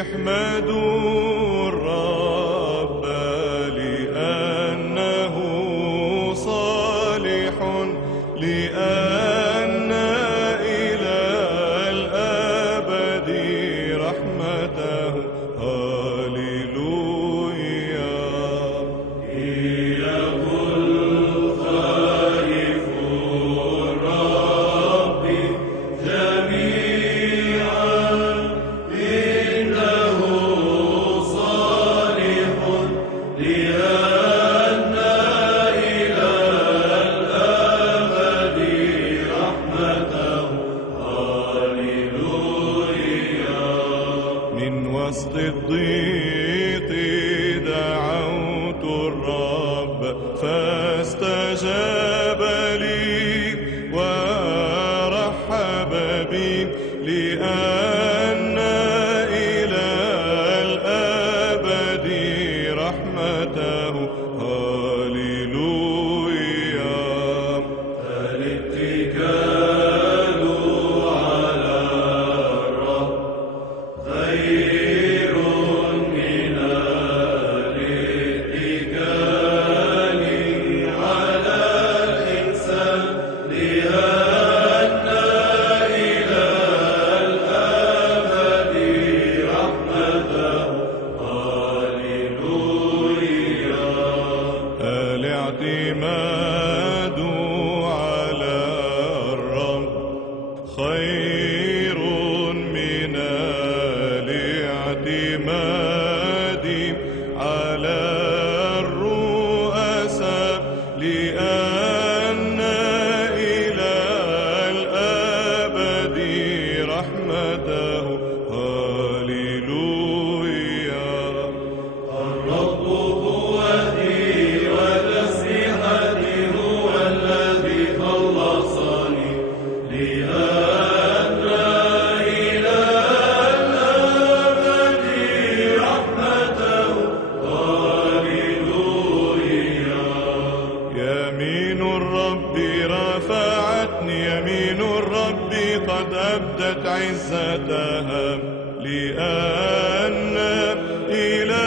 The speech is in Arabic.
احمدوا الرب لأنه صالح، لأن إلى الأبد رحمته. هاليلويا. إله الخائف الرب جميعا، إنه صالح لأن إلى الأبد رحمته. هاليلويا. من وسط الضيق دعوت الرب فاستجاب لي ورحب بي، لأن إلى الأبد رحمته. هاليلويا. الاتكال على الرب خير من الاتكال على الإنسان، لأن إلى الأبد رحمته. هاليلويا. الاعتماد على الرب خير من الاعتماد على الرؤساء، لأن إلى الأبد رحمته. هاليلويا. الرب قوتي وتسبيحتي، هو الذي خلصني، لأن إلى الأبد رحمته. هاليلويا. يمين الرب رفعتني، يمين الرب قد أبدت عزتها، لأن إلى